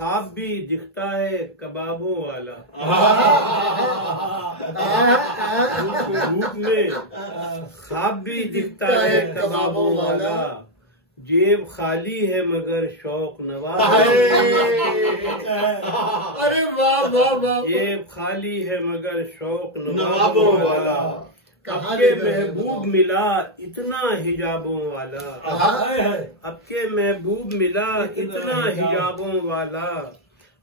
ख्वाब भी दिखता है कबाबों वाला। धूप में ख्वाब भी दिखता है कबाबों वाला। जेब खाली है मगर शौक नवाज। अरे वाह वाह वाह। जेब खाली है मगर शौक नवाबों वाला। अब के महबूब मिला इतना हिजाबों वाला। अब के महबूब मिला इतना हिजाबों वाला।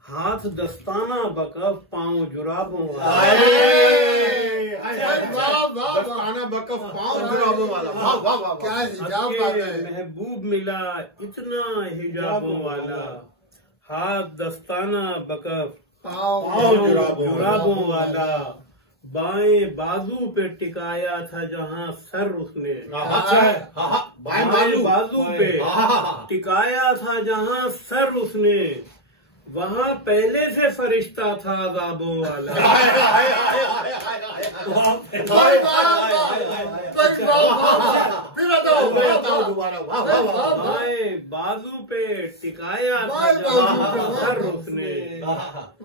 हाथ दस्ताना बकफ पाँव जुराबों वाला। दस्ताना बकफ पाँव जुराबों वाला। वाह वाह वाह। क्या हिजाब बात है। महबूब मिला इतना हिजाबों वाला। हाथ दस्ताना बकफ पाँव जुराबों वाला। बाएं बाजू पे टिकाया था जहाँ सर उसने। बाएं बाजू पे टिकाया था जहाँ सर उसने। वहाँ पहले से फरिश्ता था अज़ाबों वाला। बाएं बाजू पे टिकाया था जहाँ सर उसने।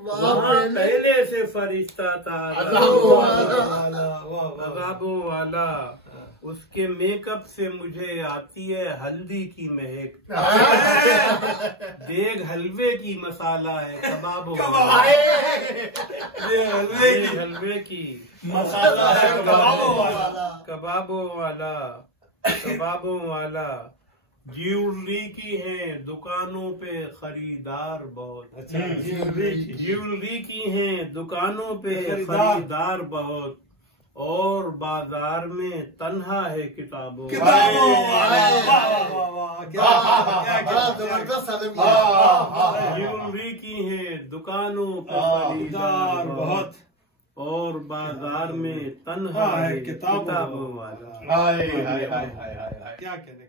वहाँ पहले से फरिश्ता था अज़ाबों वाला। उसके मेकअप से मुझे आती है हल्दी की महक। देग हलवे की मसाला है कबाबों वाला। हलवे की मसाला है कबाबों वाला। कबाबों वाला। ज्वेलरी की है दुकानों पे खरीदार बहुत। अच्छा, ज्वेलरी की है दुकानों पे खरीदार बहुत। और बाजार में तन्हा है किताबों। ज्वेलरी की है दुकानों पे खरीदार बहुत। और बाजार में तन्हा है किताबों वाला। क्या कहने